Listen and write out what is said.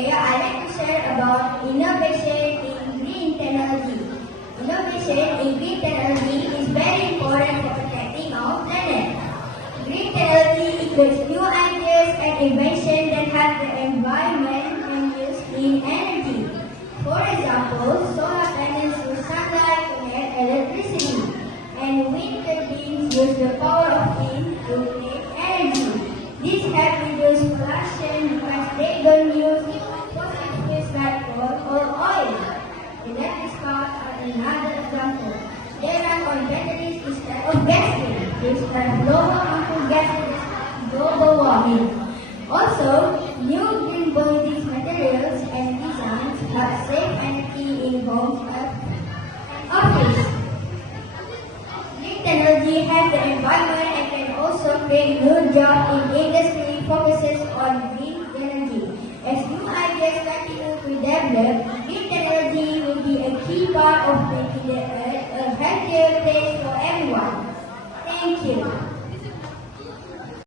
Today, I'd like to share about innovation in green technology. Innovation in green technology is very important for protecting our planet. Green technology equals new ideas and inventions that help the environment and use clean energy. For example, solar panels use sunlight to make electricity, and wind turbines use the power of wind to make energy. This helps reduce pollution because they don't use fossil fuels like coal or oil. Electric cars are another example. They run on batteries instead of gasoline, which have lower harmful gases to global warming. Also, new green building materials and designs help save energy in homes and offices. Green technology helps the environment and can also create new jobs in industry focuses on green energy. As new ideas continue to develop, green technology will be a key part of making the earth a healthier place for everyone. Thank you.